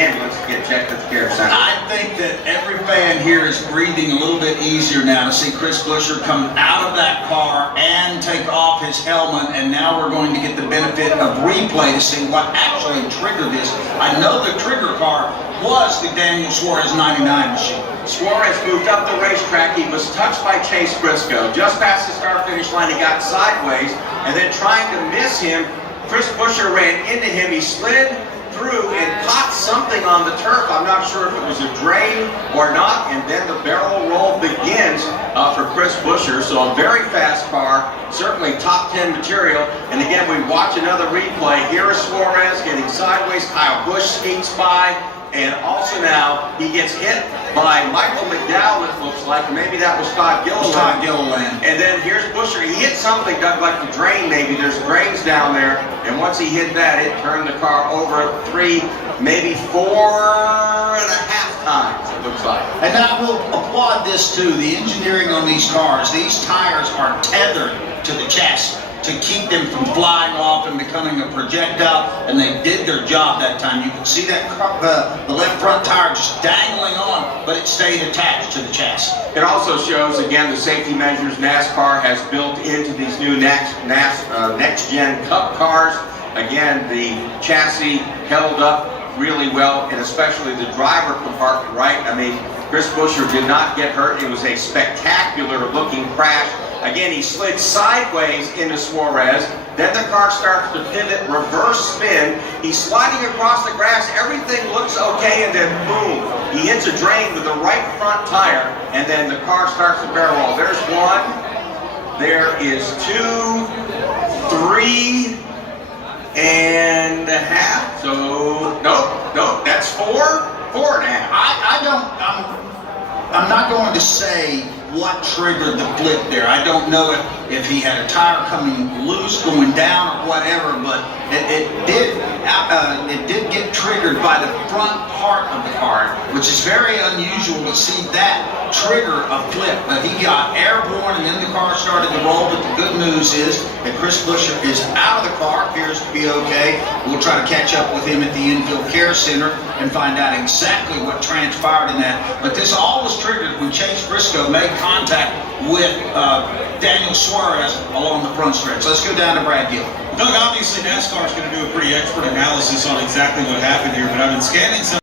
ambulance to get checked at the care center. I think that every fan here is breathing a little bit easier now to see Chris Buescher come out of that car and take off his helmet, and now we're going to get the benefit of replay to see what actually triggered this. I know the trigger car was the Daniel Suarez 99 machine. Suarez moved up the racetrack. He was touched by Chase Briscoe. Just past the start-finish line, he got sideways, and then trying to miss him, Chris Buescher ran into him. He slid through and caught something on the turf. I'm not sure if it was a drain or not, and then the barrel roll begins for Chris Buescher. So a very fast car, certainly top 10 material. And again, we watch another replay. Here is Suarez getting sideways. Kyle Busch skates by. And also now he gets hit by Michael McDowell, it looks like. Maybe that was Todd Gilliland. And then here's Buescher. He hit something, Doug, like the drain maybe. There's drains down there. And once he hit that, it turned the car over 3, maybe 4.5 times, it looks like. And I will applaud this too, the engineering on these cars. These tires are tethered to the chassis to keep them from flying off and becoming a projectile, and they did their job that time. You can see that the left front tire just dangling on, but it stayed attached to the chassis. It also shows, again, the safety measures NASCAR has built into these new next-gen Cup cars. Again, the chassis held up really well, and especially the driver compartment, right? I mean, Chris Buescher did not get hurt. It was a spectacular-looking crash. Again, he slid sideways into Suarez. Then the car starts to pivot, reverse spin. He's sliding across the grass. Everything looks okay, and then boom, he hits a drain with the right front tire, and then the car starts to barrel roll. There's 1. There is 2, 3 and a half. So nope, that's 4, 4.5. I'm not going to say what triggered the flip there. I don't know if he had a tire coming loose, going down, or whatever, but it did get triggered by the front part of the car, which is very unusual to see that trigger a flip. But he got airborne, and then the car started to roll. But the good news is that Chris Buescher is out of the car, appears to be okay. We'll try to catch up with him at the infield care center and find out exactly what transpired in that. But this all was triggered when Chase Briscoe made contact with Daniel Suarez along the front stretch. Let's go down to Brad Gill. Doug, obviously NASCAR is going to do a pretty expert analysis on exactly what happened here, but I've been scanning some